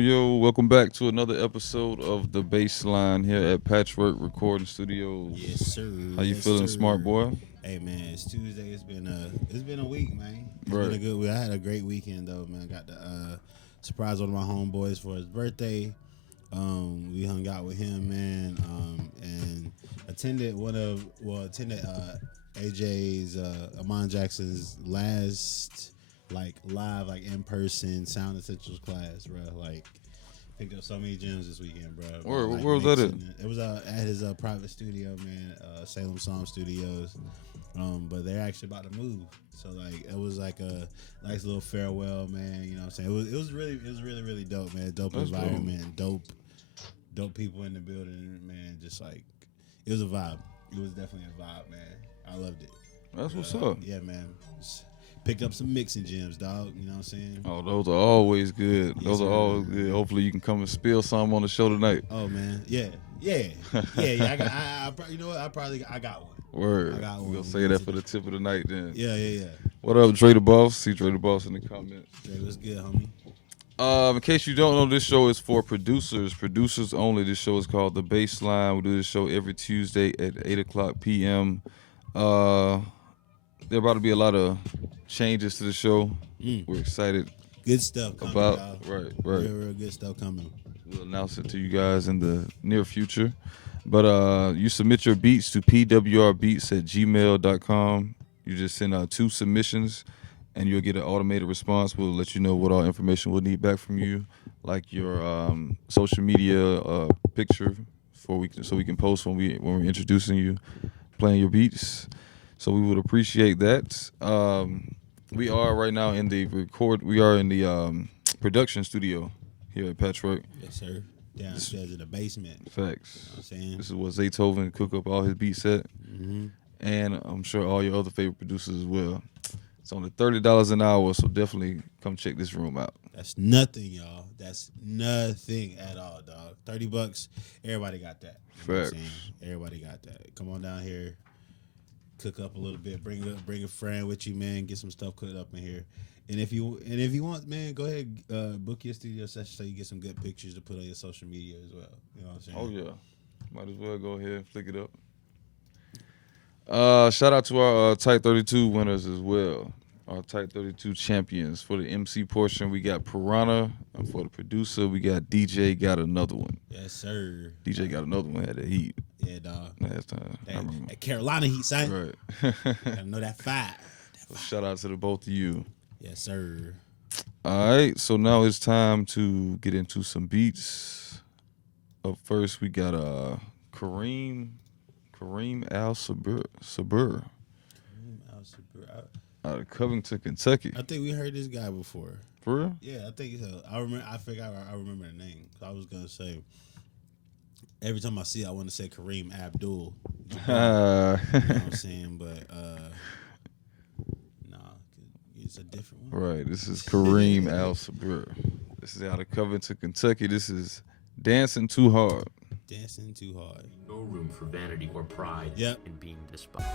Yo, welcome back to another episode of the Bassline here at Patchwerk Recording Studios. Yes, sir. How you feeling, smart boy? Hey man, it's Tuesday. It's been a week, man. It's Right. been a good week. I had a great weekend though, man. Got to surprise one of my homeboys for his birthday. We hung out with him, man, and attended AJ's Amon Jackson's last live in person Sound Essentials class, bro. Picked up so many gems this weekend, bro. Where was that at? It was at his private studio, man, Salem Psalm Studios. But they're actually about to move, so it was like a nice little farewell, man. You know what I'm saying? It was really dope, man. Dope That's environment, dope people in the building, man. Just it was a vibe. It was definitely a vibe, man. I loved it. That's what's up. Yeah, man. Picked up some mixing gems, dog. You know what I'm saying? Oh, those are always good. Yes, Those are sir. always good. Hopefully you can come and spill some on the show tonight. Oh man, yeah. I got one. Word. I got one. We'll say that for the tip of the night then. Yeah. What up, Dre DaBoss? See Dre DaBoss in the comments. Dre, what's good, homie? In case you don't know, this show is for producers only. This show is called The Bassline. We do this show every Tuesday at 8 o'clock p.m. There are about to be a lot of changes to the show. We're excited Good stuff coming, about. dog. Right. Real good stuff coming. We'll announce it to you guys in the near future. But you submit your beats to pwrbeats@gmail.com. You just send 2 submissions, and you'll get an automated response. We'll let you know what all information we'll need back from you, like your social media picture, so we can post when we're introducing you, playing your beats. So we would appreciate that. We are right now in the production studio here at Patchwerk. Yes, sir. Downstairs in the basement. Facts. You know what I'm saying? This is what Zaytoven cook up all his beats at. Mm-hmm. And I'm sure all your other favorite producers as well. It's only $30 an hour, so definitely come check this room out. That's nothing, y'all. That's nothing at all, dog. $30. Everybody got that. You know what I'm saying? Everybody got that. Come on down here. Cook up a little bit. Bring a friend with you, man. Get some stuff cooked up in here. And if you want, man, go ahead book your studio session so you get some good pictures to put on your social media as well. You know what I'm saying? Oh yeah, might as well go ahead and flick it up. Shout out to our Type 32 winners as well. Our Type 32 champions. For the MC portion, we got Piranha, and for the producer, we got DJ Got Another One. Yes, sir. DJ Got Another One had the heat. Yeah, dog. Last time. That Carolina heat, son. Right. Gotta know that fire. Shout out to the both of you. Yes, sir. All right, so now it's time to get into some beats. Up first, we got Kareem Al-Sabur. Al-Sabur. Out of Covington, Kentucky. I think we heard this guy before. For real? Yeah, I think so. I remember the name. I was gonna say every time I see it, I want to say Kareem Abdul. You know what I'm saying? But nah, it's a different one. Right. This is Kareem Al-Sabur. This is out of Covington, Kentucky. This is Dancing Too Hard. Dancing Too Hard. No room for vanity or pride in being despised.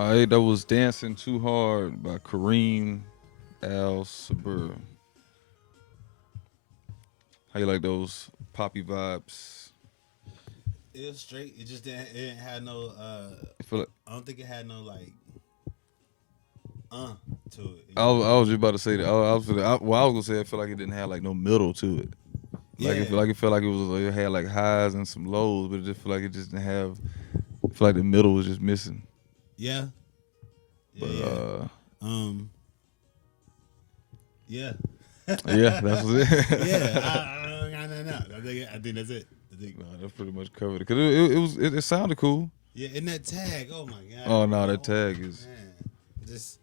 All right, that was Dancing Too Hard by Kareem Al-Sabur. How you like those poppy vibes? It was straight. It just didn't have no. I feel like I don't think it had no like to it. I was just about to say that. I was gonna say I feel like it didn't have like no middle to it. Like it felt like it had like highs and some lows, but it just feel like it just didn't have. I feel like the middle was just missing. Yeah. But yeah. Yeah, that's it. Yeah, I think that's it. That pretty much covered it because it sounded cool. Yeah, and that tag, oh my god. Oh no, that tag is. Man. Just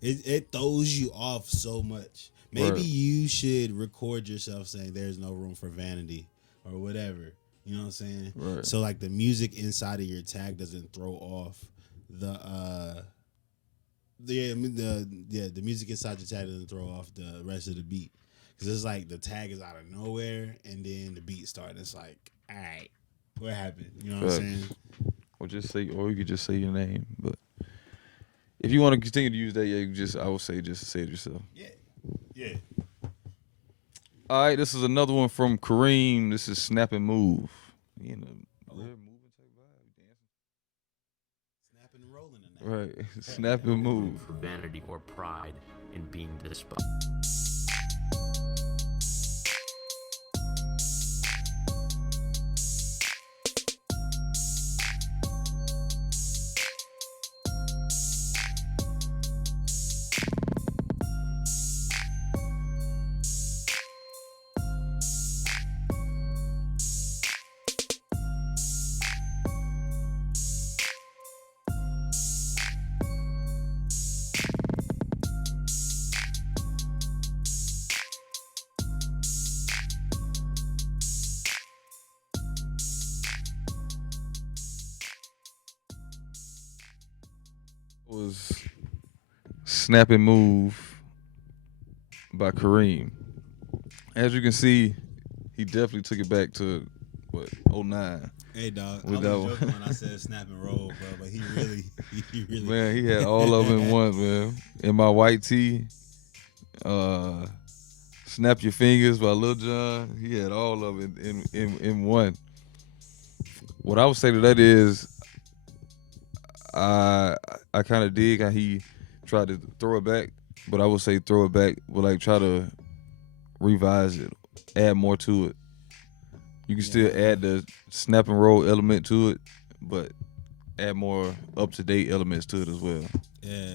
it throws you off so much. Maybe Right. you should record yourself saying "There's no room for vanity" or whatever. You know what I'm saying? Right. So like the music inside of your tag doesn't throw off the music inside your tag doesn't throw off the rest of the beat because it's like the tag is out of nowhere and then the beat starts. It's like, all right, what happened? You know what I'm saying? Or you could just say your name. But if you want to continue to use that, I would say just say it yourself. Yeah. All right, this is another one from Kareem. This is Snap and Move. You know, moving type vibe, Snapping and rolling in that. right? Snap and move. For vanity or pride in being despised. Was Snap and Move by Kareem. As you can see, he definitely took it back to what 09. Hey dog, I With was that joking one. when I said snap and roll, bro, but he really Man, he had all of them in one, man. In My White Tee, Snap Your Fingers by Lil Jon. He had all of it in one. What I would say to that is, I kind of dig how he tried to throw it back, but I would say throw it back, but like try to revise it, add more to it. You can still add the snap and roll element to it, but add more up to date elements to it as well. Yeah.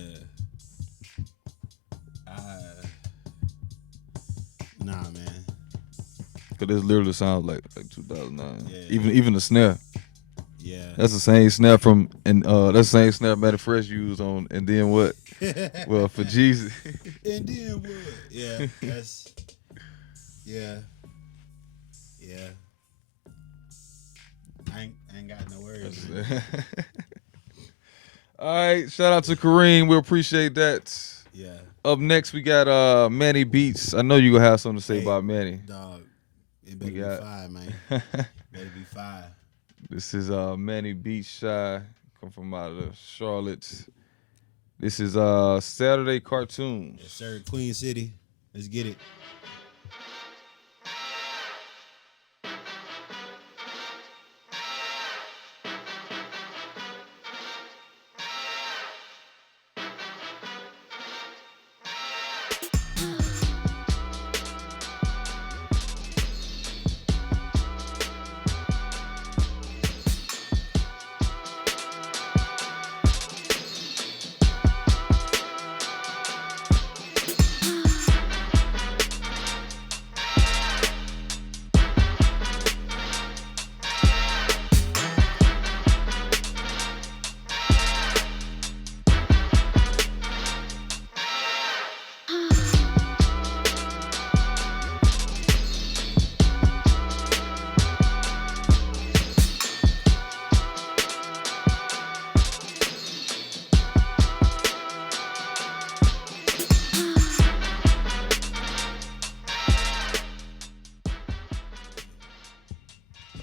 Nah, man. Cause this literally sounds like 2009. Yeah. Even the snare. Yeah. That's the same snare from that's the same snare Matty Fresh used on And Then What? Well, for Jesus. And then what? Yeah. That's. Yeah. I ain't got no words. Man. All right, shout out to Kareem. We appreciate that. Yeah. Up next, we got Manny Beats. I know you gonna have something to say about Manny. Dog, it better We be got- 5, man. Better be 5. This is Manny Beats Chi, come from out of Charlotte. This is Saturday Cartoons. Yes, sir. Queen City. Let's get it.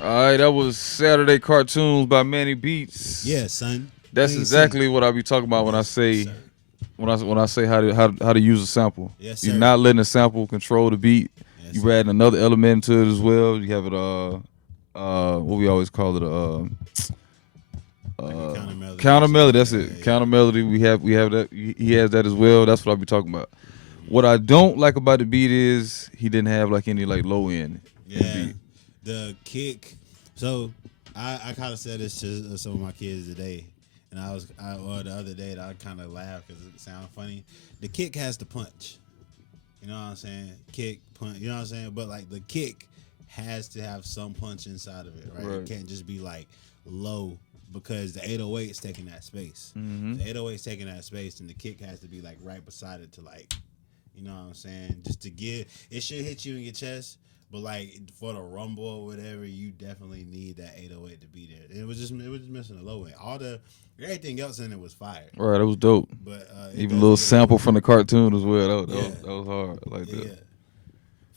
All right, that was Saturday Cartoons by Manny Beats. Yeah, son. That's Clean exactly what I be talking about when I Yes, say sir. when I say how to use a sample. Yes, You're sir. not letting a sample control the beat. Yes, You're sir. adding another element to it as well. You have it what we always call it Like a counter melody. counter melody. That's Yeah, it. yeah. Counter melody. We have that. He has that as well. That's what I be talking about. What I don't like about the beat is he didn't have like any like low end. in the Yeah, beat. the kick. So I kind of said this to some of my kids today, and or the other day that I kind of laughed because it sounded funny. The kick has the punch. You know what I'm saying? Kick, punch. You know what I'm saying? But like the kick has to have some punch inside of it, right? Right. It can't just be like low because the 808 is taking that space. Mhm. The 808 is taking that space, and the kick has to be like right beside it to like, you know what I'm saying? Just to give it should hit you in your chest, but like for the rumble or whatever, you definitely need that 808 to be there. It was just missing the low end. Everything else in it was fire. Right, that was dope. But Even a little sample from the cartoon as well. Yeah. That was hard. I like that.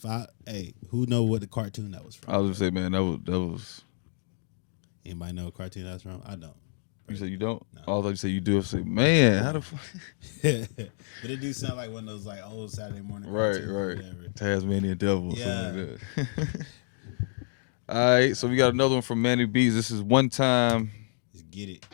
Yeah. Hey, who know what the cartoon that was from? I was gonna say, man, that was. Anybody know what cartoon that's from? I don't. You said you don't? No. Oh, I thought you said you do. I say, man, how the fuck? But it do sound like one of those like old Saturday morning cartoons or Right. whatever. Tasmanian Devil. Or Yeah. something like that. All right, so we got another one from Manny Beats. This is One Time. Just get it.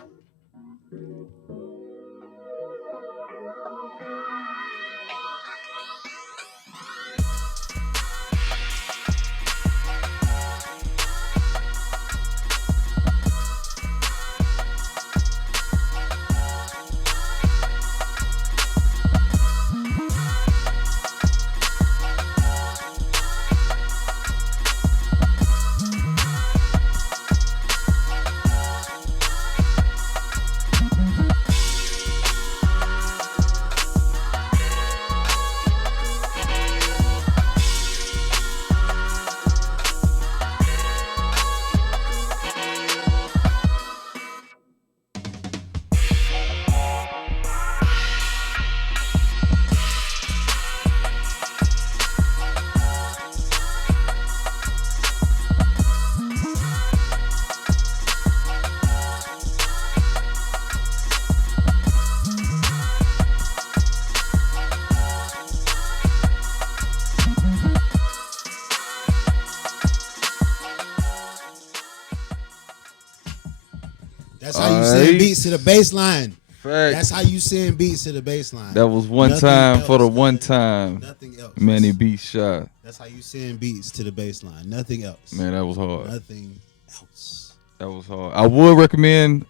That's how you send beats to the baseline. Facts. That's how you send beats to the baseline. That was One Nothing Time else, for the man. one time. Nothing else. Manny Beats Chi. That's how you send beats to the baseline. Nothing else. Man, that was hard. Nothing else. That was hard. I would recommend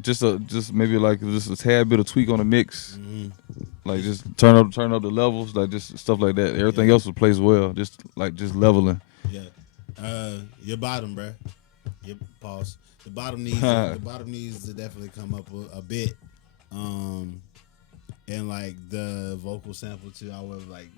just maybe like just a tad bit of tweak on the mix. Mm-hmm. Like just turn up the levels, like just stuff like that. Everything else will plays well. Just leveling. Yeah. Your bottom, bruh. Your pause. The bottom needs to definitely come up a bit. And like the vocal sample too, I would like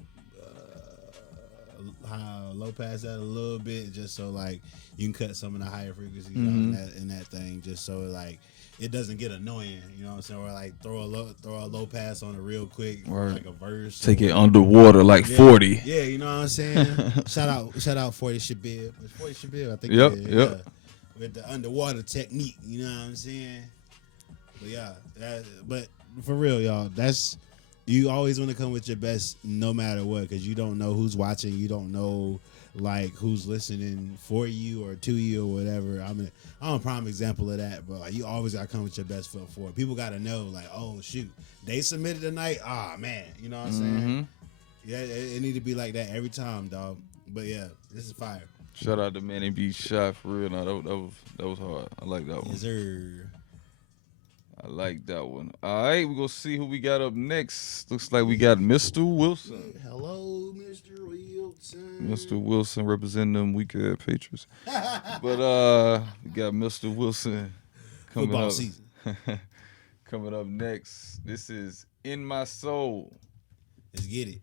low pass that a little bit just so like you can cut some of the higher frequencies out in that thing just so like it doesn't get annoying, you know what I'm saying? Or like throw a low pass on it real quick, right. like a verse. Take it underwater like 40. Yeah, you know what I'm saying? shout out 40 Shabib. 40 Shabib, I think. Yep. Yeah. With the underwater technique, you know what I'm saying? But yeah, but for real, y'all, you always want to come with your best no matter what, because you don't know who's watching, you don't know like who's listening for you or to you or whatever. I'm a prime example of that, but like you always gotta come with your best foot forward. People gotta know, like, oh shoot, they submitted tonight. Ah man, you know what I'm saying? Yeah, it need to be like that every time, dog. But yeah, this is fire. Shout out to Manny Beats Chi for real. No, that was hard. I like that one. Yes, sir. I like that one. All right, we're gonna see who we got up next. Looks like we got Mr. Wilson. Hello, Mr. Wilson. Mr. Wilson representing them weak Patriots. But we got Mr. Wilson coming Football up. season. Coming up next. This is In My Soul. Let's get it.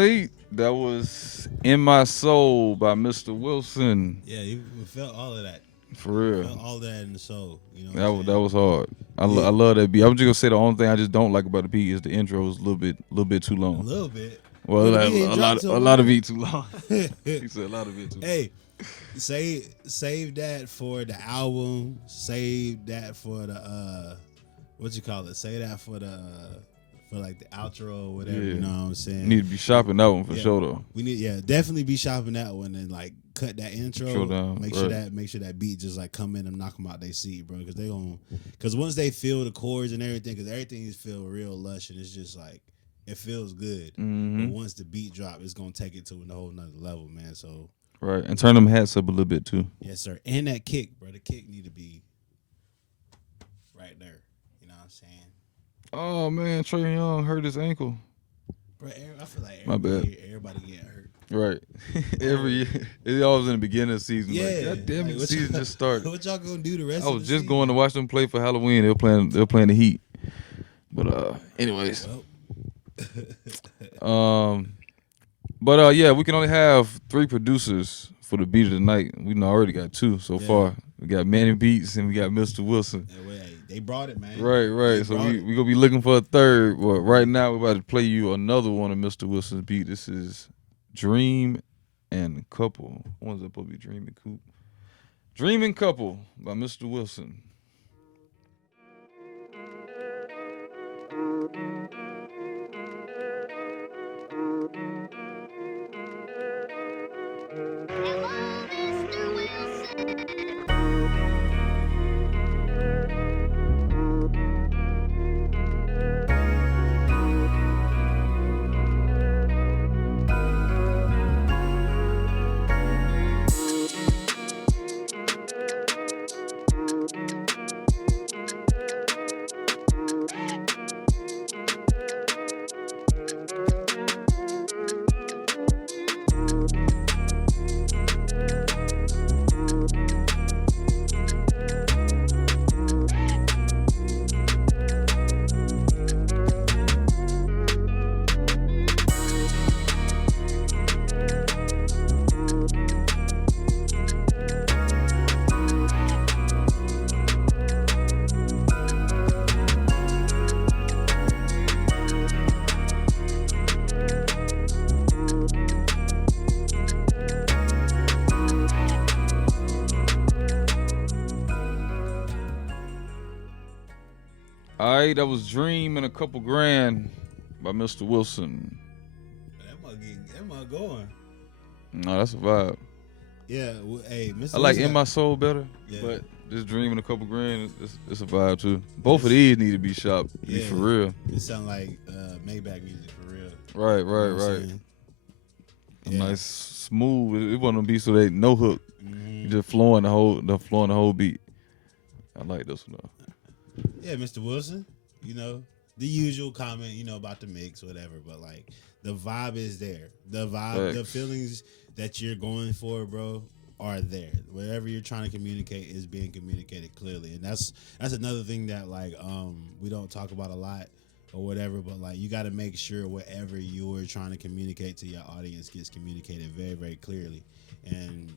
right, that was "In My Soul" by Mr. Wilson. Yeah, you felt all of that. For real, Felt all that in the soul. You know what that was hard. I Yeah. love that beat. I'm just gonna say the only thing I just don't like about the beat is the intro is a little bit too A long. little bit. Well, But the like, beat ain't a dropped till lot of when? beat too long. He said a lot of it too. Hey, save that for the album. Save that for the what you call it? Say that for the for like the outro or whatever. Yeah. You know what I'm saying? You need to be shopping that one for Yeah. sure though. We need definitely be shopping that one and like cut that intro. Intro down, make sure that beat just like come in and knock them out their seat, bro. Because once they feel the chords and everything, because everything just feel real lush and it's just like it feels good. Mm-hmm. But once the beat drop, it's gonna take it to a whole nother level, man. So Right, and turn them hats up a little bit too. yes, sir. And that kick, bro. The kick need to be right there. You know what I'm saying? Oh man, Trey Young hurt his ankle. Bro, I feel like My bad. everybody getting hurt. Right, every year it's always in the beginning of the season. Yeah. Like, God damn it, Like, the what season just started. What y'all gonna do the rest I of was the just season? going to watch them play for Halloween. They're playing the Heat. But anyways, yeah, we can only have 3 producers for the beat of the night. We already got 2 so far. We got Manny Beats and we got Mr. Wilson. Yeah, well, hey, they brought it, man. Right. So we gonna be looking for a third. But right now we're about to play you another one of Mr. Wilson's beat. This is Dream and Couple. One's supposed to be Dream and Coupe. Dream and Couple by Mr. Wilson. All right, that was Dream and a Couple Grand by Mr. Wilson. That mug going. No, that's a vibe. Yeah, well, hey, Mr. I like Wilson In My Soul better, Yeah. but this Dream and a Couple Grand, it's a vibe too. Both of these need to be shopped, to be Yeah. for real. It sound like Maybach music for real. Right. You know what I'm saying? A Yeah. nice smooth. It wasn't be so they no hook. Mhm. You just flowing the whole beat. I like this one though. Yeah, Mr. Wilson, you know, the usual comment, you know, about the mix, whatever, but like the vibe is there. The vibe, the Facts. feelings that you're going for, bro, are there. Whatever you're trying to communicate is being communicated clearly. And that's another thing that like we don't talk about a lot or whatever, but like you got to make sure whatever you're trying to communicate to your audience gets communicated very, very clearly. And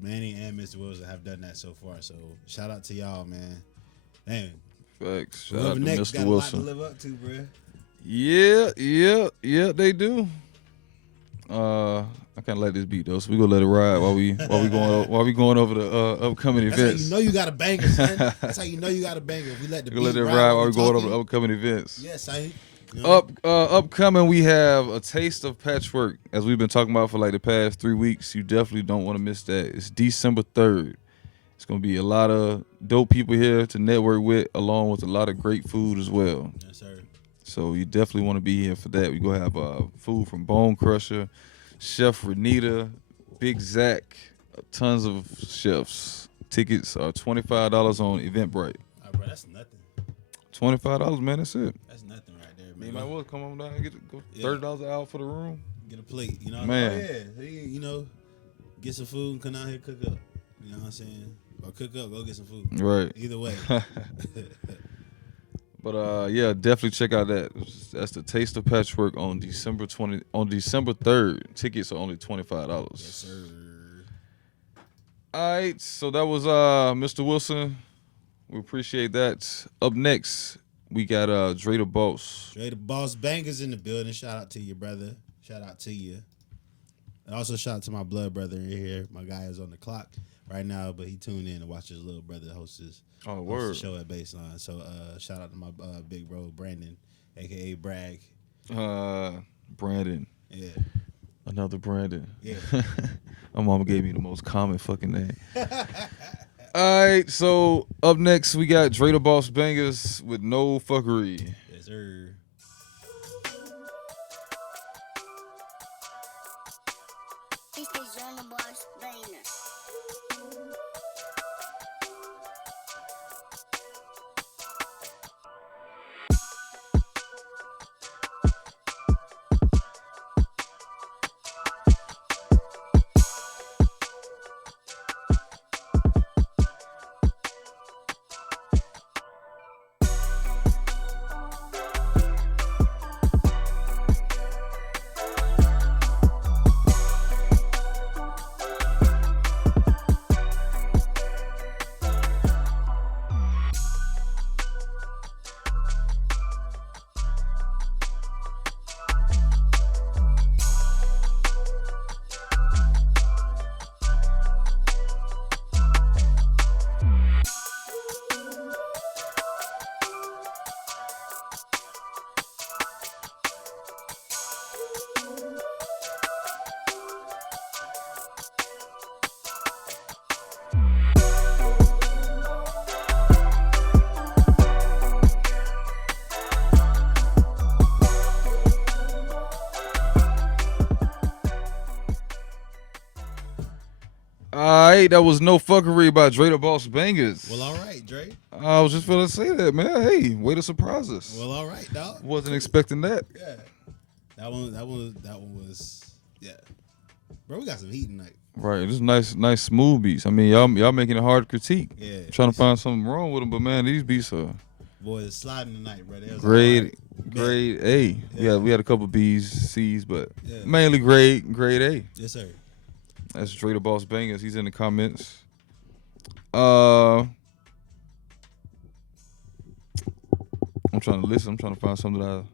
Manny and Mr. Wilson have done that so far. So shout out to y'all, man. Damn. Facts. Shout Whoever out to next Mr. got Wilson. a lot to live up to, bruh. Yeah, they do. I kind of like this beat though, so we gonna let it ride while we going over the upcoming That's how events. you know you got a banger, son. That's how you know you got a banger. If we let the We gonna beat let it ride ride while while we're we going over talking. the upcoming events. Yes, I. You know, Upcoming, we have a taste of Patchwerk, as we've been talking about for like the past 3 weeks. You definitely don't want to miss that. It's December 3rd. It's gonna be a lot of dope people here to network with, along with a lot of great food as well. yes, sir. So you definitely want to be here for that. We gonna have food from Bone Crusher, Chef Renita, Big Zach, tons of chefs. Tickets are $25 on Eventbrite. All right, bro, that's nothing. $25, man. That's it. That's nothing right there, You man. might well come on down and go $30 an hour for the room. Get a plate, you know. Man. Oh, yeah, hey, you know, get some food and come down here cook up. You know what I'm saying? Or cook up, go get some food. Right. Either way. But yeah, definitely check out that. That's the Taste of Patchwerk on December 3rd. Tickets are only $25. Yes, sir. All right, so that was Mr. Wilson. We appreciate that. Up next, we got Dre DaBoss. Dre DaBoss Bangers in the building. Shout out to you, brother. Shout out to you. And also shout out to my blood brother in here. My guy is on the clock right now, but he tuned in to watch his little brother host his show at Bassline. So shout out to my big bro Brandon, aka Bragg. Brandon. Yeah. Another Brandon. Yeah. My mama gave me the most common fucking name. All right, so up next we got Dre DaBoss Bangers with No Fuckery. Yes, sir. This is Dre DaBoss Bangers. All right, that was No Fuckery by Dre DaBoss Bangers. Well, all right, Dre. I was just gonna say that, man. Hey, way to surprise us. Well, all right, dog. Wasn't expecting that. Yeah. That one was yeah. Bro, we got some heat tonight. Right, just nice smooth beats. I mean, y'all making it hard to critique. Yeah. Trying to find something wrong with them, but man, these beats are Boys sliding tonight, bro. grade A. Yeah, we had a couple B's, C's, but mainly grade A. Yes, sir. That's Dre DaBoss Bangers. He's in the comments. I'm trying to listen. I'm trying to find something that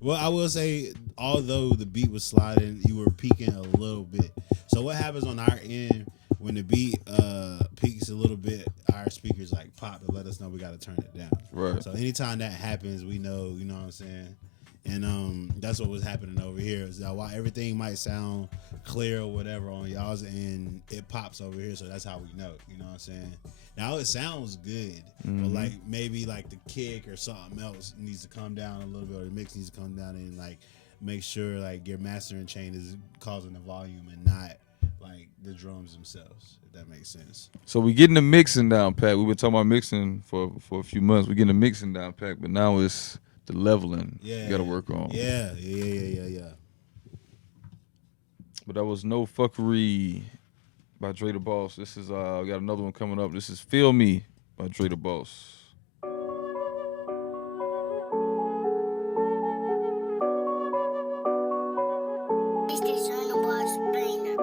Well, I will say, although the beat was sliding, you were peaking a little bit. So what happens on our end when the beat peaks a little bit? Our speakers like pop to let us know we got to turn it down. Right. So anytime that happens, we know. You know what I'm saying? And that's what was happening over here. Is that why everything might sound clear or whatever on y'all's end, it pops over here. So that's how we know. You know what I'm saying? Now it sounds good, but like maybe like the kick or something else needs to come down a little bit, or the mix needs to come down and like make sure like your mastering chain is causing the volume and not like the drums themselves. If that makes sense. So we getting the mixing down pat. We've been talking about mixing for a few months. We're getting the mixing down pat, but now it's the leveling. Yeah, you got to work on. Yeah. But that was No Fuckery by Dre DaBoss. This is we got another one coming up. This is Feel Me by Dre DaBoss. This is Dre DaBoss Bangers.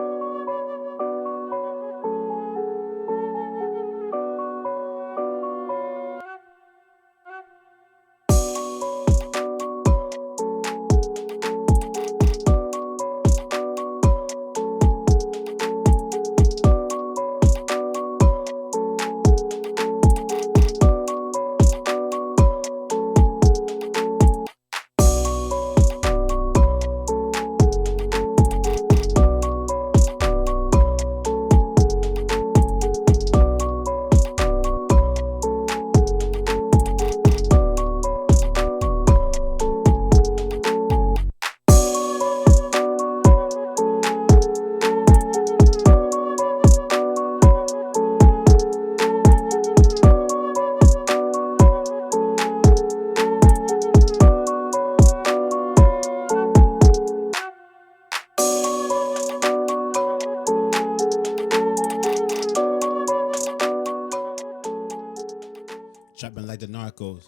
Trapping like the narcos.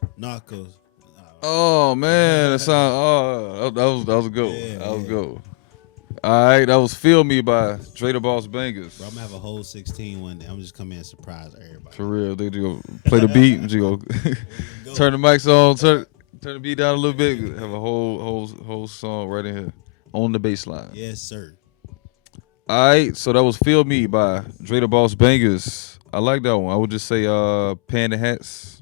Oh man, that sound. Oh, that was a good one. Yeah, That was yeah. good one. All right, that was "Feel Me" by Dre DaBoss Bangers. Bro, I'm gonna have a whole 16 one day. I'm just coming and surprise everybody. For real, they just go play the beat and just go turn the mics on, turn the beat down a little bit, have a whole song right in here on the bass line. Yes, sir. All right, so that was "Feel Me" by Dre DaBoss Bangers. I like that one. I would just say Pan the Hats.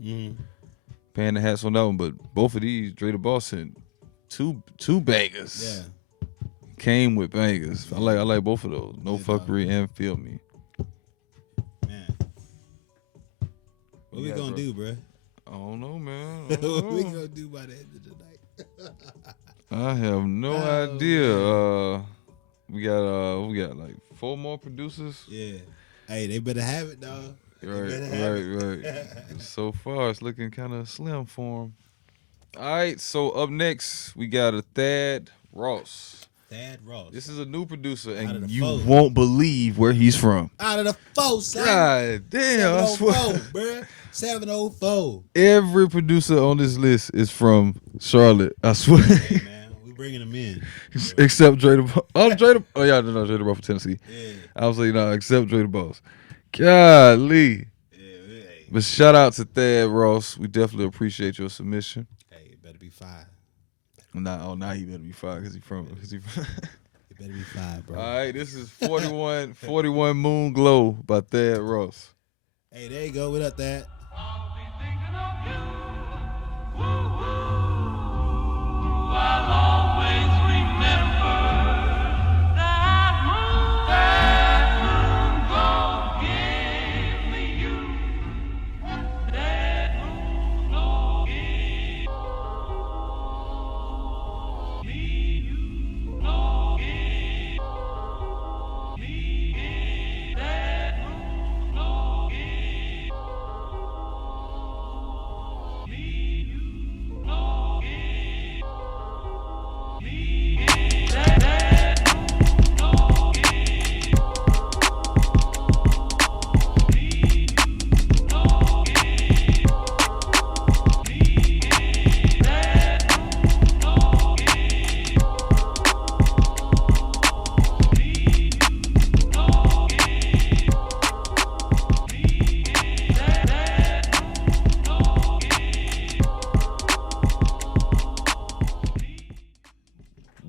Pan the Hats on that one, but both of these Dre DaBoss and two bangers. Yeah. Came with bangers. Yeah. I like both of those. No Yeah, Fuckery and Feel Me. Man. What we gonna do, bro? I don't know, man. What we gonna do by the end of the night? I have no idea. We got like 4 more producers. Yeah. Hey, they better have it, dog. Right. So far, it's looking kind of slim for him. All right, so up next, we got a Thadd Ross. Thadd Ross. This is a new producer, Out of and the you fold. won't believe where he's from. Out of the four, son. God damn, I 704, swear. bruh. 704. Every producer on this list is from Charlotte. I swear. Hey, man, we bringing them in. Except Dre DaBoss. Oh, yeah, no, Dre DaBoss from Tennessee. Yeah. I was like, no, except Dre DaBoss. Golly. Yeah, hey. But shout out to Thadd Ross. We definitely appreciate your submission. Hey, it better be 5. Now he better be fired because he from. It better be 5, bro. All right, this is 41 Moon Glow by Thadd Ross. Hey, there you go. What up, Thadd?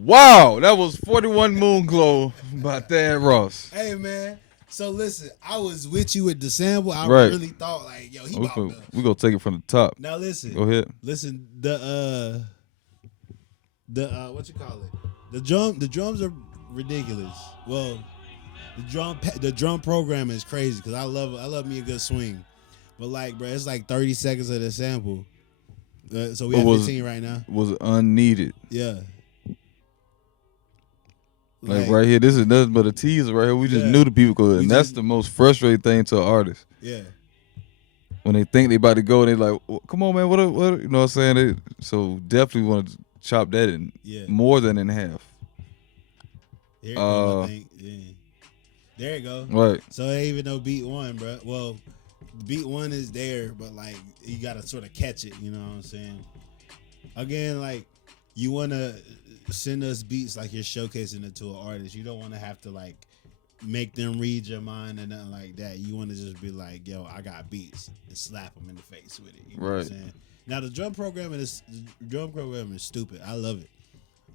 Wow, that was 41 Moon Glow by Thadd Ross. Hey, man. So, listen, I was with you with the sample. I Right. really thought, like, yo, he We about to. we gonna take it from the top. Now, listen. Go ahead. Listen, the what you call it? The drums are ridiculous. Well, the drum program is crazy because I love me a good swing, but like, bro, it's like 30 seconds of the sample. So we have 15 right now. Was unneeded. Yeah. Like right here, this is nothing but a teaser right here. We just knew the people could, and that's the most frustrating thing to an artist. Yeah. When they think they about to go, and they like, well, come on, man, what? You know what I'm saying? So definitely want to chop that in more than in half. Here it goes, I think. Yeah. There you go. Right. So it ain't even no beat 1, bro. Well, beat 1 is there, but like you gotta sort of catch it. You know what I'm saying? Again, like you wanna send us beats like you're showcasing it to an artist. You don't want to have to like make them read your mind or nothing like that. You want to just be like, yo, I got beats, and slap them in the face with it. You know what I'm saying? Now the drum program is stupid. I love it,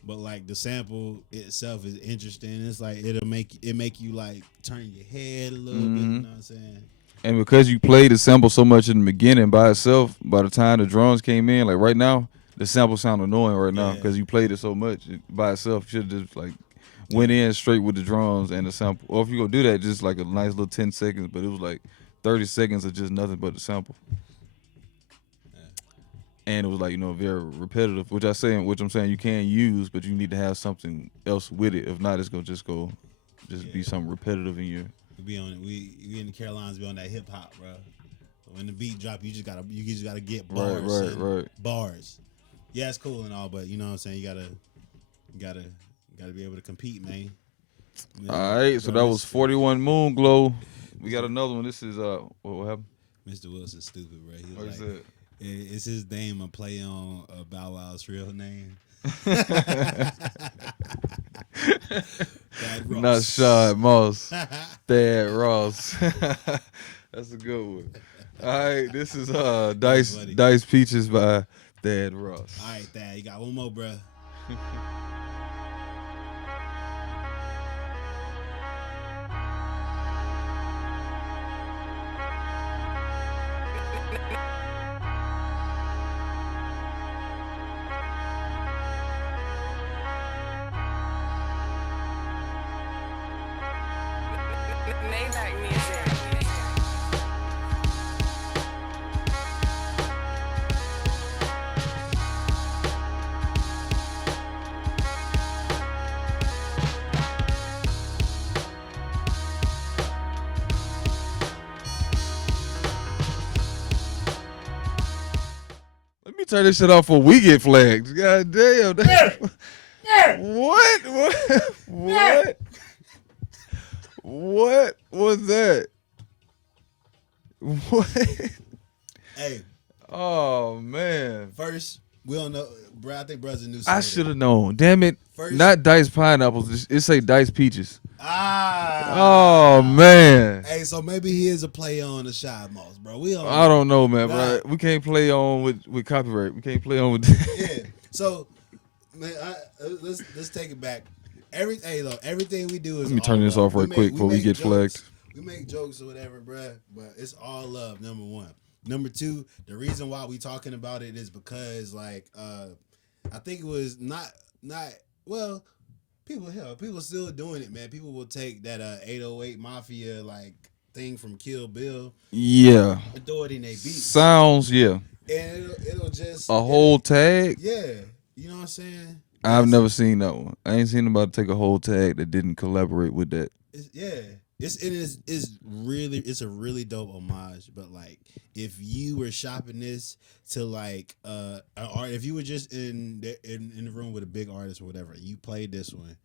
but like the sample itself is interesting. It's like it'll make you like turn your head a little bit. You know what I'm saying? And because you played the sample so much in the beginning by itself, by the time the drums came in, like right now, the sample sound annoying right now because you played it so much by itself. You should have just like went in straight with the drums and the sample. Or if you gonna do that, just like a nice little 10 seconds, but it was like 30 seconds of just nothing but the sample. And it was like, you know, very repetitive, which I'm saying you can use, but you need to have something else with it. If not, it's gonna just be something repetitive in your. We in the Carolinas, be on that hip hop, bro. When the beat drop, you just gotta get bars. Right. Bars. Yeah, it's cool and all, but you know what I'm saying. You gotta be able to compete, man. All right, so that was 41 Moon Glow. We got another one. This is what happened? Mizter Wilson, stupid, bro. What is that? It's his name. A play on Bow Wow's real name. Thadd Ross. Not Shad Moss. Thadd Ross. That's a good one. All right, this is Dice Peaches by Thadd Ross. All right, Thad, you got one more, bruh. Maybach music. Let me turn this shit off before we get flagged. God damn. What? What? What was that? What? Hey. Oh, man. First, we don't know. Bro, I think brother's a new I should have known. Damn it. First, not Dice Pineapples. It say Dice Peaches. Ah. Oh, man. Hey, so maybe he is a play on the Shad Moss, bro. I don't know, man. Nah. Bro. We can't play on with copyright. We can't play on with. Yeah. So, man, let's take it back. Everything we do is. Let me turn this off right quick before we get flagged. We make jokes or whatever, bruh, but it's all love. Number one. Number two, the reason why we talking about it is because, like, I think it was not well. People still doing it, man. People will take that 808 Mafia like thing from Kill Bill, Yeah. and throw it in their beats. Sounds, yeah. And it'll just A whole tag? Yeah, you know what I'm saying? I've never seen that one. I ain't seen nobody take a whole tag that didn't collaborate with that. It's a really dope homage. But like, if you were shopping this to like if you were just in the room with a big artist or whatever, you played this one,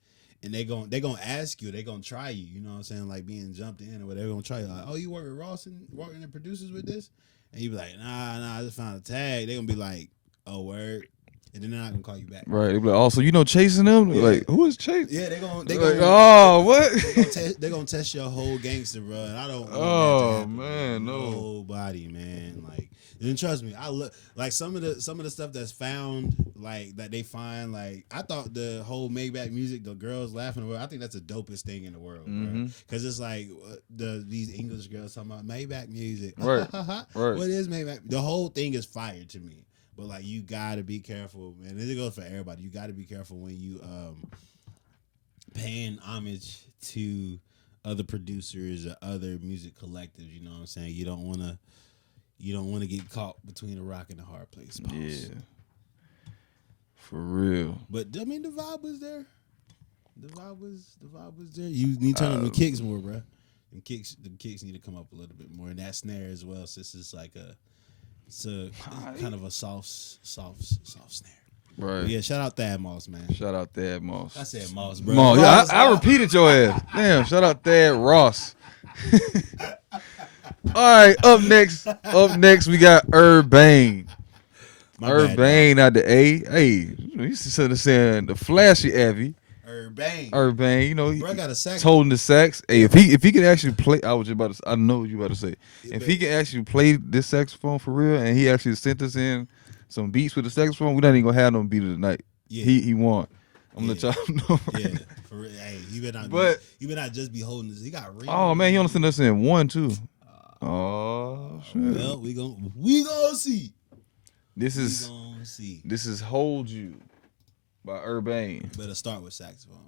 and they gonna ask you, they gonna try you. You know what I'm saying? Like being jumped in or whatever, they're gonna try you. Like, oh, you work with Ross and working the producers with this, and you be like, nah, I just found a tag. They gonna be like, oh, word. And then they're not gonna call you back. Right. They be like, oh, so you know chasing them? Yeah. Like, who is chasing? Yeah, they gonna like, oh, what? They're gonna test your whole gangster, bro. And I don't want Oh, that to happen, man, bro. no. Nobody, man. Like, and trust me, I look like some of the stuff that's found, like that they find. Like, I thought the whole Maybach music, the girls laughing, I think that's the dopest thing in the world, bro. Because it's like these English girls talking about Maybach music. Right. Right. What is Maybach? The whole thing is fire to me. But like, you gotta be careful, man. This goes for everybody. You gotta be careful when you paying homage to other producers or other music collectives. You know what I'm saying? You don't wanna get caught between a rock and a hard place. Pause. Yeah. For real. But I mean, the vibe was there. The vibe was there. You need to turn on the kicks more, bro. And the kicks need to come up a little bit more, and that snare as well. Since it's like it's a kind of a soft snare. Right. But yeah, shout out Thadd Moss, man. Shout out Thadd Moss. I said Moss, bro. Moss. Yeah, Moss, I repeated your ass. Damn, shout out Thadd Ross. All right, up next we got Urbane. Urbane out the A. Hey, you used to sort of saying the flashy Abby. Urbane, you know, bro got a sax. Holding the sax. Hey, if he can actually play, I know what you about to say. If he can actually play this saxophone for real, and he actually sent us in some beats with the saxophone, we're not even gonna have no beat of the night. Yeah. He won. I'm gonna let y'all know. Yeah, for real. Hey, you better not just be holding this. He got ring. Oh man, he only sent us in one too. Oh shit. Well, we gonna see. This is Hold You by Urbane. Better start with saxophone.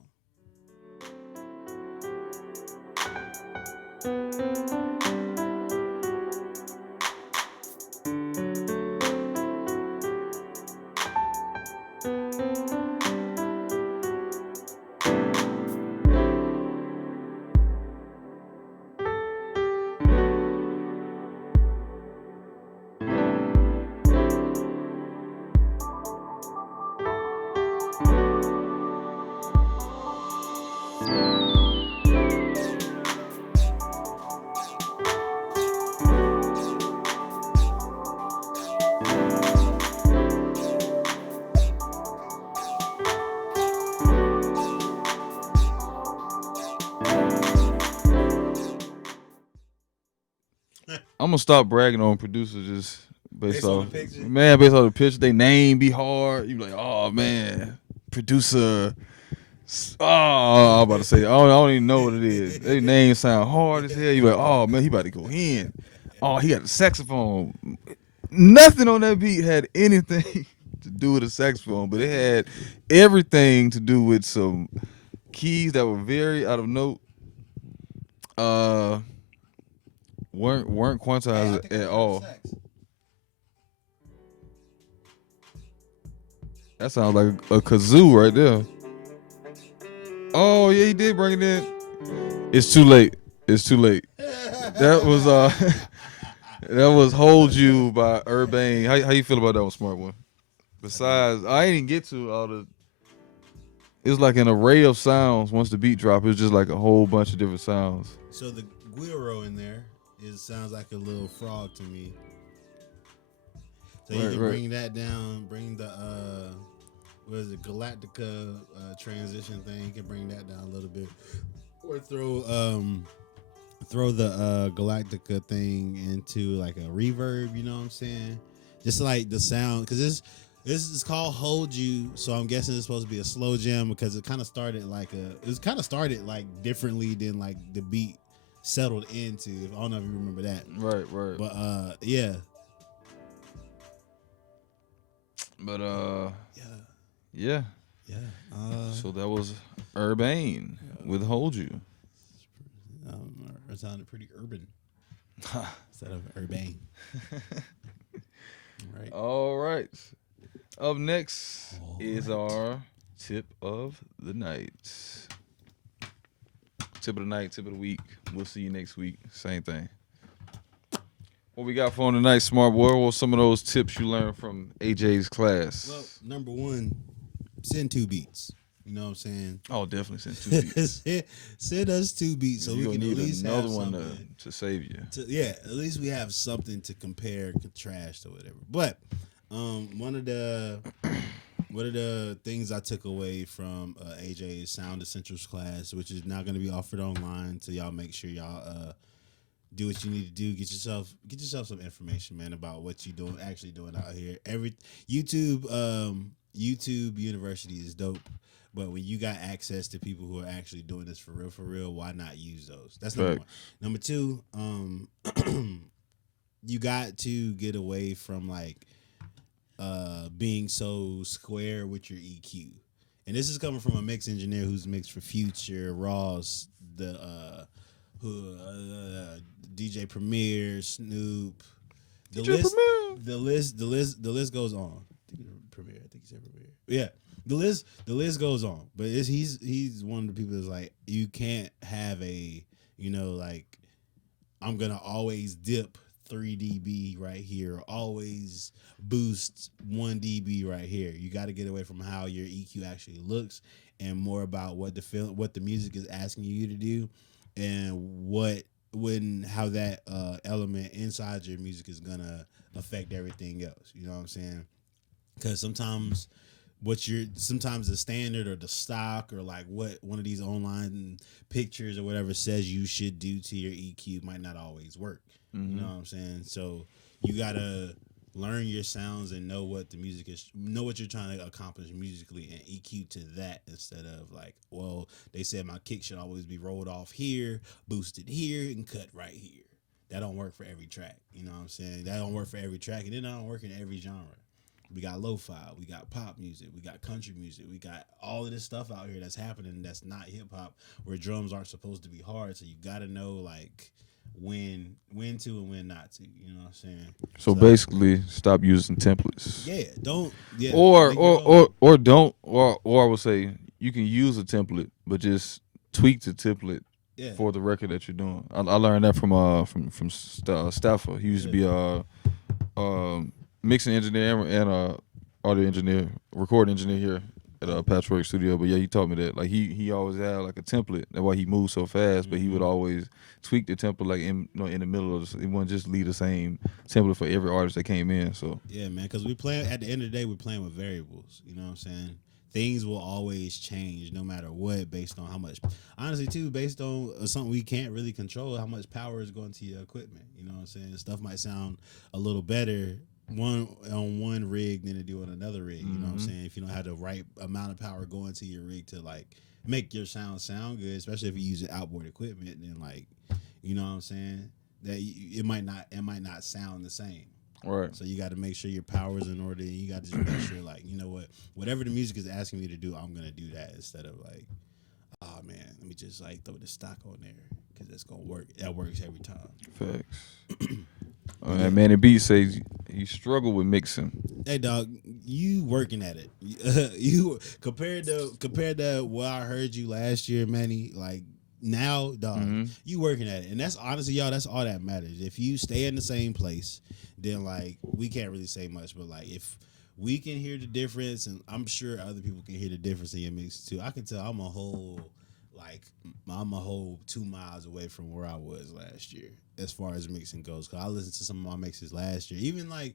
I'm gonna stop bragging on producers just based on off the picture? Man, based off the picture, they name be hard. You be like, oh man, producer. Oh, I'm about to say, I don't even know what it is. Their name sound hard as hell. You like, oh man, he about to go in. Oh, he got the saxophone. Nothing on that beat had anything to do with the saxophone, but it had everything to do with some keys that were very out of note. Weren't quantized at all. That sounds like a kazoo right there. Oh yeah, he did bring it in. It's too late. It's too late. That was that was "Hold You" by Urbane. How you feel about that one, Smart One? Besides, I ain't even get to all the. It's like an array of sounds. Once the beat drop, it's just like a whole bunch of different sounds. So the guiro in there sounds like a little frog to me. So you can bring that down. Bring the what is it, Galactica transition thing. You can bring that down a little bit, or throw the Galactica thing into like a reverb. You know what I'm saying? Just like the sound, because this is called "Hold You," so I'm guessing it's supposed to be a slow jam because it kind of started like differently than like the beat settled into. I don't know if you remember that. Right. But yeah. But yeah. So that was Urbane with "Hold You." It sounded pretty urban instead of urbane. Right. All right. Up next is our tip of the night. Tip of the night, tip of the week. We'll see you next week. Same thing. What we got for on tonight, Smart Boy? What some of those tips you learned from AJ's class? Well, number one, send 2 beats. You know what I'm saying? Oh, definitely send 2 beats. Send us 2 beats so we can need at least another have one something to save you. At least we have something to compare, contrast, or whatever. But one of the things I took away from AJ's Sound Essentials class, which is now going to be offered online, so y'all make sure y'all do what you need to do. Get yourself some information, man, about what you actually doing out here. YouTube University is dope. But when you got access to people who are actually doing this for real, why not use those? That's number one. Number two, you got to get away from like being so square with your EQ. And this is coming from a mix engineer who's mixed for Future, Ross, DJ Premier, Snoop. The list goes on. Premier, I think he said Premier. Yeah. The list goes on, but he's one of the people that's like, you can't have a, like, I'm gonna always dip 3 dB right here, or always boost 1 dB right here. You got to get away from how your EQ actually looks and more about what the music is asking you to do, and how that element inside your music is gonna affect everything else. You know what I'm saying? Because sometimes the standard or the stock or like what one of these online pictures or whatever says you should do to your EQ might not always work. Mm-hmm. You know what I'm saying? So you gotta learn your sounds and know what the music is, know what you're trying to accomplish musically, and EQ to that instead of like, well, they said my kick should always be rolled off here, boosted here, and cut right here. That don't work for every track. You know what I'm saying? That don't work for every track, and it don't work in every genre. We got lo-fi, we got pop music, we got country music, we got all of this stuff out here that's happening that's not hip-hop, where drums aren't supposed to be hard, so you gotta know like when to and when not to. You know what I'm saying? So basically, stop using templates. Yeah, don't. Yeah, or don't. Or I would say you can use a template, but just tweak the template for the record that you're doing. I learned that from Stafford. He used to be a mixing engineer and audio engineer, recording engineer here at Patchwerk Studio. But yeah, he taught me that. Like he always had like a template. That's why he moved so fast. But he would always tweak the template like in the middle of it. Wouldn't just leave the same template for every artist that came in. So yeah, man, because we play at the end of the day, we're playing with variables. You know what I'm saying? things will always change no matter what, based on how much, honestly too, based on something we can't really control, how much power is going to your equipment. You know what I'm saying? Stuff might sound a little better one rig than to do on another rig. You know what I'm saying? If you don't have the right amount of power going to your rig to like make your sound good, especially if you're using outboard equipment, then like, you know what I'm saying, that it might not sound the same. Right. So you got to make sure your power's in order. And you got to just make sure, like, you know what, whatever the music is asking me to do, I'm gonna do that, instead of like, oh man, let me just like throw the stock on there because that's gonna work. That works every time. Facts. And Manny Beats says you struggle with mixing. Hey dog, you working at it. You compared to what I heard you last year, Manny. Like now, dog, you working at it, and that's honestly, y'all, that's all that matters. If you stay in the same place, then like we can't really say much. But like if we can hear the difference, and I'm sure other people can hear the difference in your mix too. I can tell I'm a whole 2 miles away from where I was last year as far as mixing goes. Cause I listened to some of my mixes last year, even like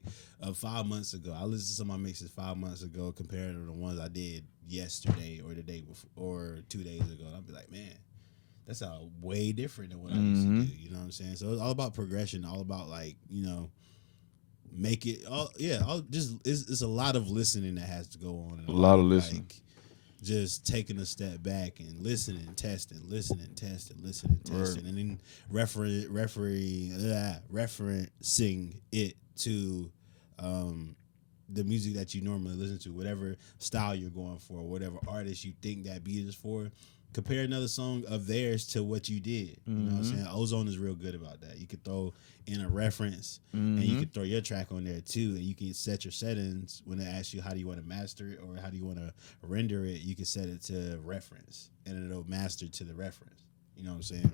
5 months ago. I listened to some of my mixes 5 months ago compared to the ones I did yesterday or the day before or 2 days ago. And I'll be like, man, that's way different than what I used to do. You know what I'm saying? So it's all about progression, all about like, you know, make it all. Yeah, it's a lot of listening that has to go on. A lot of listening. Like, just taking a step back and listening, testing, Right. and then referencing it to the music that you normally listen to, whatever style you're going for, whatever artist you think that beat is for. Compare another song of theirs to what you did. You know what I'm saying? Ozone is real good about that. You could throw in a reference and you could throw your track on there too, and you can set your settings when they ask you how do you want to master it or how do you want to render it. You can set it to reference and it'll master to the reference. You know what I'm saying?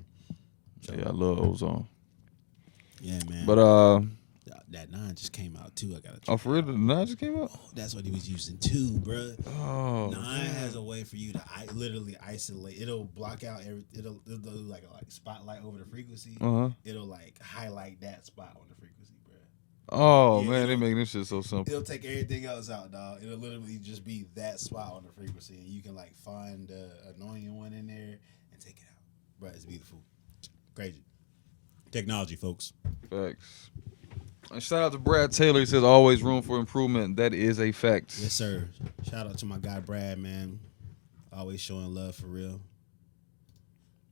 So, Yeah, I love Ozone. yeah, man. But that 9 just came out too. I gotta. oh, for real, the 9 just came out. Oh, that's what he was using too, bro. Oh, 9 has a way for you to literally isolate. It'll block out it'll do like a spotlight over the frequency. It'll like highlight that spot on the frequency, bro. Oh Yeah, man, they making this shit so simple. It'll take everything else out, dog. It'll literally just be that spot on the frequency, and you can like find the annoying one in there and take it out, bro. It's beautiful, crazy technology, folks. Facts. And shout out to Brad Taylor. He says always room for improvement. That is a fact. Yes, sir. Shout out to my guy Brad, man. Always showing love for real.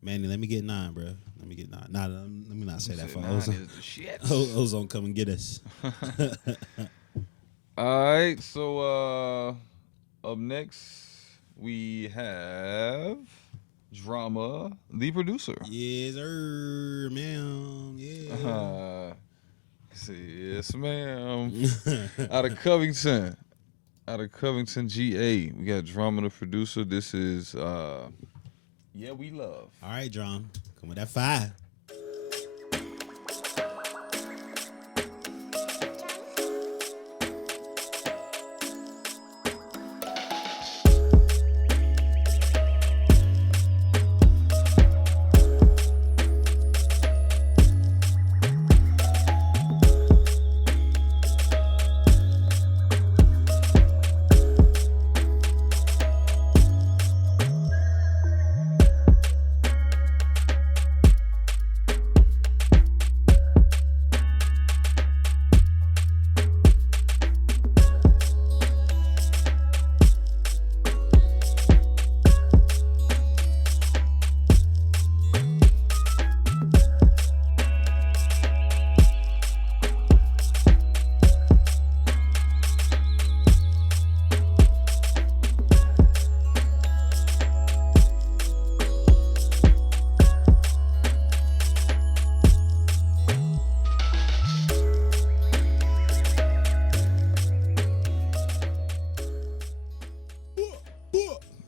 Manny, let me get 9, bro. Let me get 9. Nah, let me not say that for Ozone. Ozone, come and get us. All right. So up next we have Drama, the producer. Yes, sir, man. Yeah. Yes, ma'am. Out of Covington, GA. We got Drama, the producer. This is Yeah, We Love. All right, Drum. Come with that 5.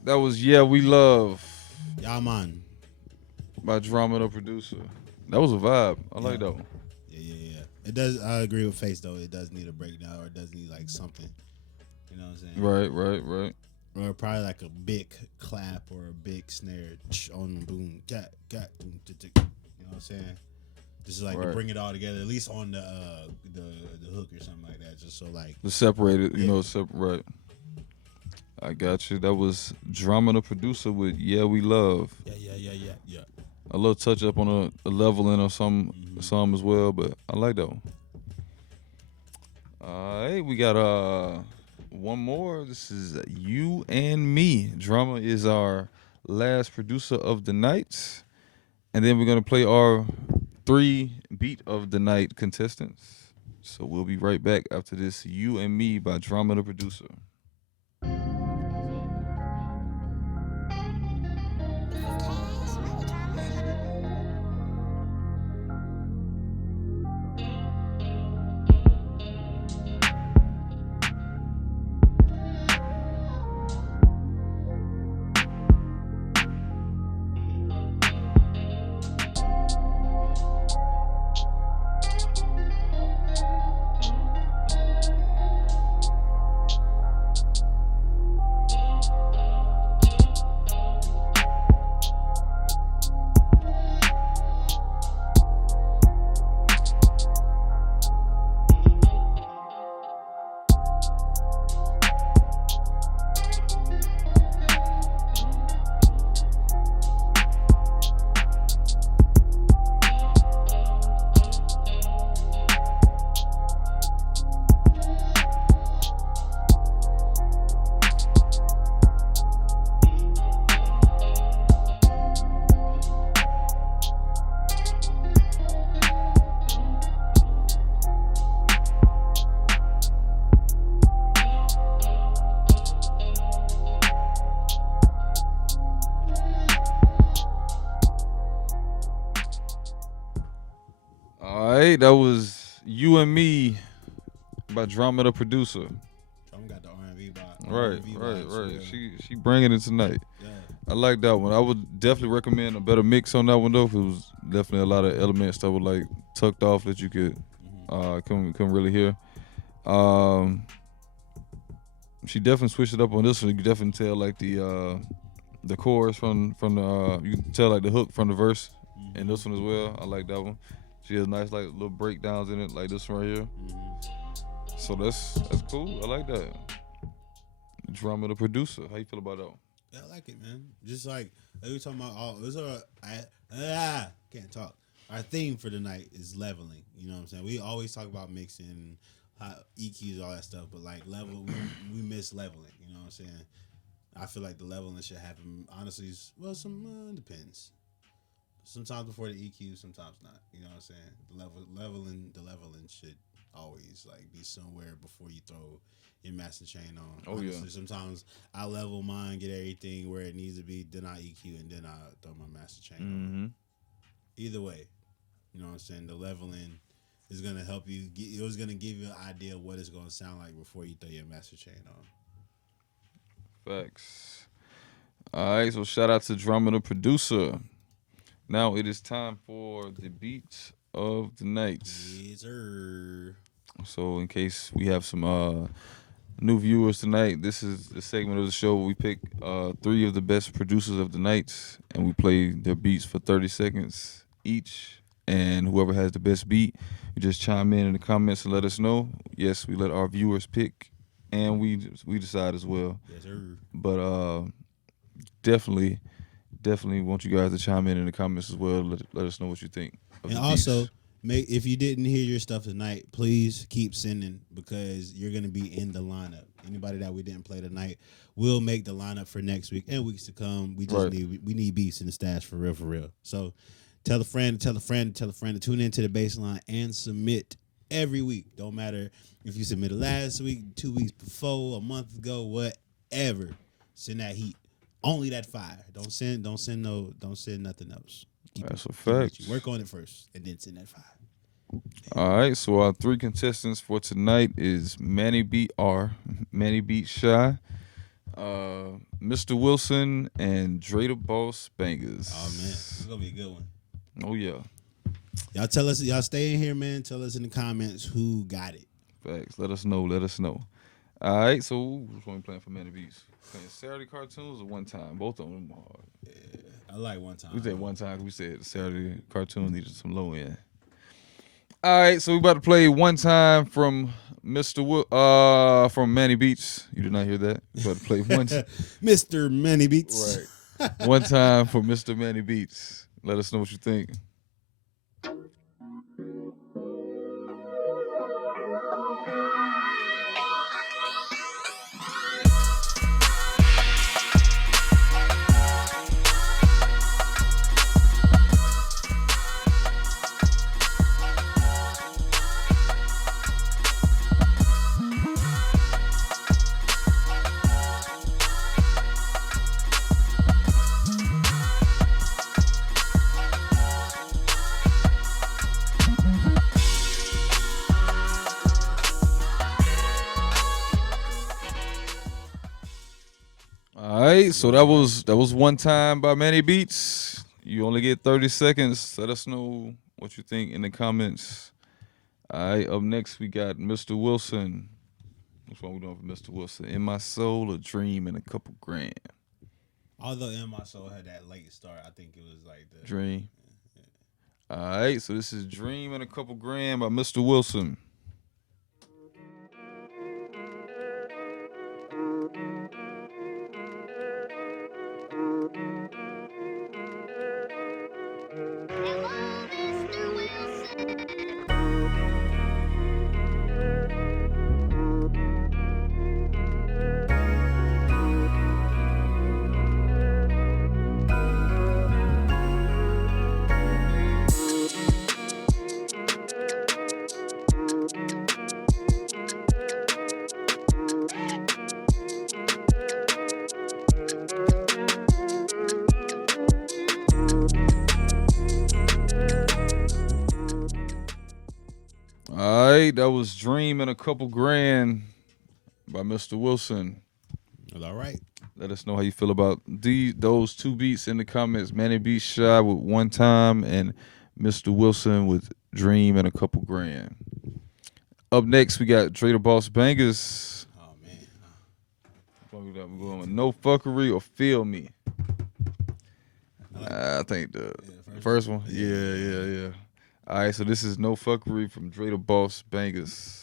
That was Yeah, We Love Yeah, man. by Drama, the producer. That was a vibe. I like that one. Yeah. It does. I agree with Face though. It does need a breakdown, or it does need like something. You know what I'm saying? Right. Or probably like a big clap or a big snare on boom, cat, boom, tick, tick. You know what I'm saying? Just like to bring it all together, at least on the hook or something like that. Just so like the separated, you know, right. I got you. That was Drama the Producer with Yeah We Love. Yeah. A little touch up on a leveling or some as well, but I like that one. All right, we got one more. This is You and Me. Drama is our last producer of the night. And then we're gonna play our 3 beat of the night contestants. So we'll be right back after this You and Me by Drama the Producer. All right, that was You and Me by Drama the Producer. Drama got the R&B vibe. Right. Yeah. She bringing it tonight. Yeah. I like that one. I would definitely recommend a better mix on that one though, 'cause it was definitely a lot of elements that were like tucked off that you could couldn't really hear. She definitely switched it up on this one. You can definitely tell like the chorus from the you can tell like the hook from the verse in this one as well. I like that one. She has nice like little breakdowns in it, like this one right here. So that's cool. I like that. Drama the Producer. How you feel about that one? Yeah, I like it, man. Just like we talking about all it was can't talk. Our theme for the night is leveling. You know what I'm saying? We always talk about mixing, EQs, all that stuff, but like we miss leveling. You know what I'm saying? I feel like the leveling should happen. Honestly, depends. Sometimes before the EQ, sometimes not. You know what I'm saying? The leveling should always like be somewhere before you throw your master chain on. Oh, honestly, yeah. Sometimes I level mine, get everything where it needs to be, then I EQ, and then I throw my master chain on. Either way, you know what I'm saying? The leveling is gonna help you. It was gonna give you an idea of what it's gonna sound like before you throw your master chain on. Facts. All right, so shout out to Drama the Producer. Now it is time for the beats of the night. Yes, sir. So in case we have some new viewers tonight, this is the segment of the show where we pick 3 of the best producers of the night and we play their beats for 30 seconds each. And whoever has the best beat, you just chime in the comments and let us know. Yes, we let our viewers pick and we decide as well. Yes, sir. But definitely want you guys to chime in the comments as well. Let us know what you think. And also, if you didn't hear your stuff tonight, please keep sending because you're going to be in the lineup. Anybody that we didn't play tonight will make the lineup for next week and weeks to come. We just need beats in the stash for real. So tell a friend to tune into the Bassline and submit every week. Don't matter if you submitted last week, 2 weeks before, a month ago, whatever. Send that heat. Only that fire. Don't send nothing else. That's a fact. Work on it first and then send that fire. All right, so our 3 contestants for tonight is Manny Beats Chi, Mr. Wilson, and Dre DaBoss Bangers. Oh man, this is gonna be a good one. Oh yeah. Y'all tell us. Y'all stay in here, man. Tell us in the comments who got it. Facts. Let us know. All right, so which one we playing for Manny Beats? Playing Saturday cartoons or One Time? Both of them hard. Yeah, I like One Time. We said One Time. We said the Saturday cartoon needed some low end. All right, so we about to play One Time from from Manny Beats. You did not hear that. You better play one. Mr. Manny Beats. Right. One time for Mr. Manny Beats. Let us know what you think. All right, so that was One Time by Manny Beats. You only get 30 seconds. Let us know what you think in the comments. All right, up next we got Mr. Wilson. Which one we doing for Mr. Wilson? In My Soul, A Dream, and a Couple Grand. Although In My Soul had that late start, I think it was like the Dream. All right, so this is Dream and a Couple Grand by Mr. Wilson. All right, that was Dream and a Couple Grand by Mr. Wilson. all right. Let us know how you feel about those two beats in the comments. Manny Beats Chi with One Time and Mr. Wilson with Dream and a Couple Grand. Up next, we got Dre DaBoss Bangers. Oh man. We're going with No Fuckery or Feel Me. I think the first one. Yeah. All right, so this is No Fuckery from Dre DaBoss Bangers.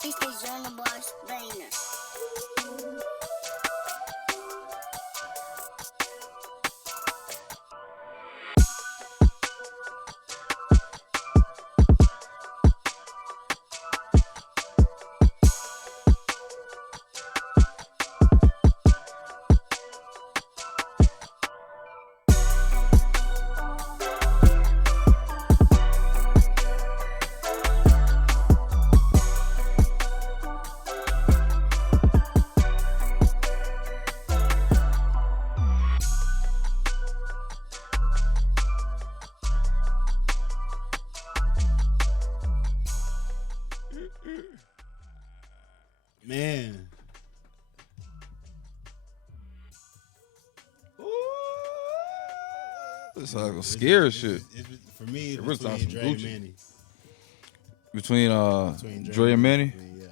Mizter DaBoss Bangers. Man. It's like a scary shit. For me, it's It was between on some Dre and Gucci. Manny. Between Dre and Manny? Yeah.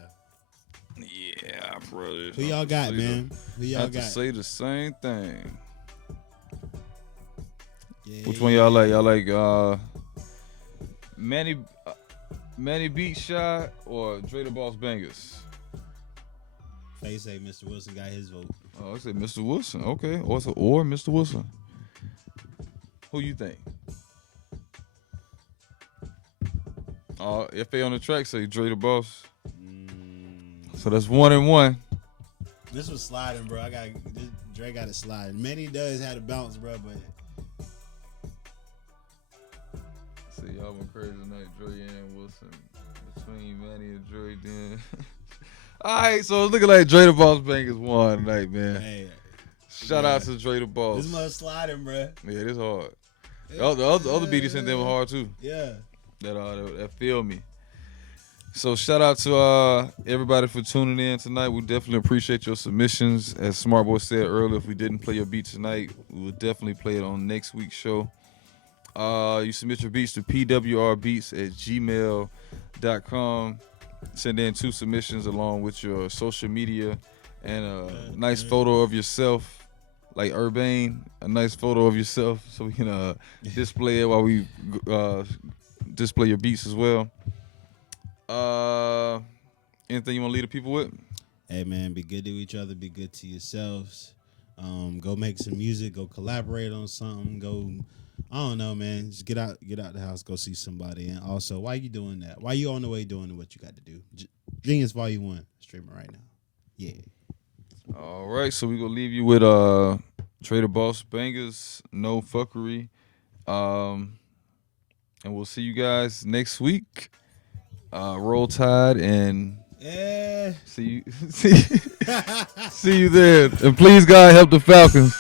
Yeah, brother. Who y'all got, man? Who y'all Not got? to say the same thing. Yeah, Which one y'all like? Y'all like Manny Beats Chi or Dre DaBoss Bangers? They say Mr. Wilson got his vote. Oh, I said Mr. Wilson. Okay. Or Mr. Wilson. Who you think? FA on the track say Dre DaBoss. So that's 1-1. This was sliding, bro. Dre got it sliding. Manny does have a bounce, bro, but See, y'all went crazy tonight, Dre and Wilson. Between Manny and Dre, then. All right, so it's looking like Dre DaBoss Bangers won tonight, man. hey, Shout out to Dre DaBoss. this mother sliding, bro. Yeah, it is hard. The other beat he sent them were hard too. Yeah. That feel me. So shout out to everybody for tuning in tonight. We definitely appreciate your submissions. As Smart Boy said earlier, if we didn't play your beat tonight, we will definitely play it on next week's show. You submit your beats to pwrbeats@gmail.com. Send in 2 submissions along with your social media and a nice photo of yourself like Urbane, a nice photo of yourself so we can display it while we display your beats as well. Anything you want to leave the people with? Hey man, be good to each other. Be good to yourselves. Go make some music. Go collaborate on something. Go, I don't know, man. Just get out the house. Go see somebody. And also, why you doing that? Why you on the way doing what you got to do? Genius Volume 1 streaming right now. Yeah. All right, so we gonna leave you with Dre DaBoss Bangers, No Fuckery. And we'll see you guys next week. Roll Tide and see you see you there. And please God help the Falcons.